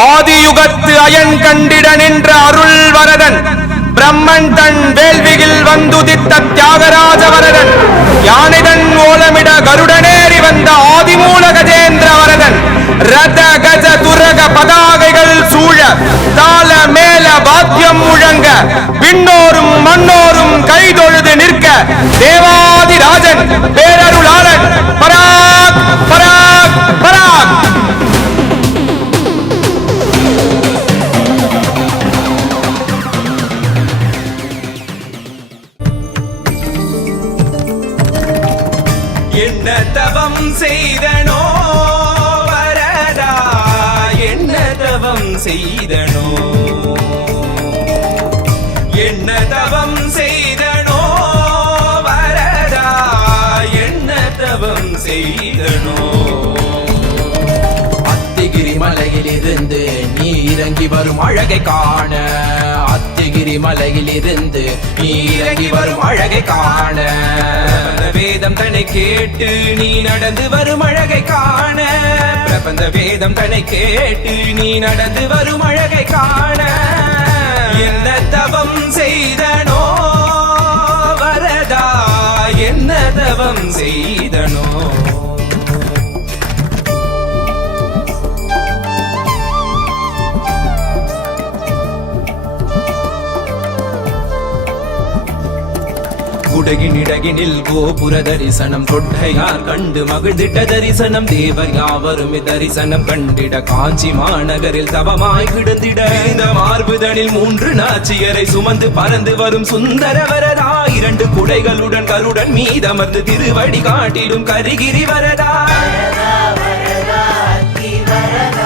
ஆதியுகத்து iron கண்டிட நின்ற அருள் வரதன் பிரம்மன் தன் வேள்வியில் வந்துதித்த தியாகராஜ வரதன் யானைதன் ஓலமிட கருடனேறி வந்த ஆதிமூல கஜேந்திர வரதன் ரத கஜ துரக பதாகைகள் சூழ தாள மேல வாத்தியம் முழங்க விண்ணோரும் மண்ணோரும் கைதொழுது நிற்க தேவாதிராஜன் பேரருளாளன் பராக் பராக் பராக். என்ன தவம் செய்தனோ வரதா, என்ன தவம் செய்தனோ, என்ன தவம் செய்தனோ வரதா, என்ன தவம் செய்தனோ. அத்திகிரி மலையிலிருந்து நீ இறங்கி வரும் அழகை காண, அத்திகிரி மலையிலிருந்து நீ இறங்கி வரும் அழகை காண, வேதம் தன்னை கேட்டு நீ நடந்து வரும் அழகை காண, பிரபந்த வேதம் தன்னை கேட்டு நீ நடந்து வரும் அழகை காண. என்ன தவம் செய்தனோ வரதா, என்ன தவம் செய்தனோ. குடகினிடகினில் கோபுர தரிசனம் கொட்டையார் கண்டு மகிழ்ந்திட்ட தரிசனம், தேவர் யாவரும் தரிசனம் கண்டிட காஞ்சி மாநகரில் தவமாய் கிடந்திட, இந்த மார்புதனில் 3 நாச்சியரை சுமந்து பறந்து வரும் சுந்தர வரதா, 2 குடைகளுடன் கருடன் மீதமர்ந்து திருவடி காட்டிடும் கரிகிரி வரதா. வரதா வரதா அத்தி வரதா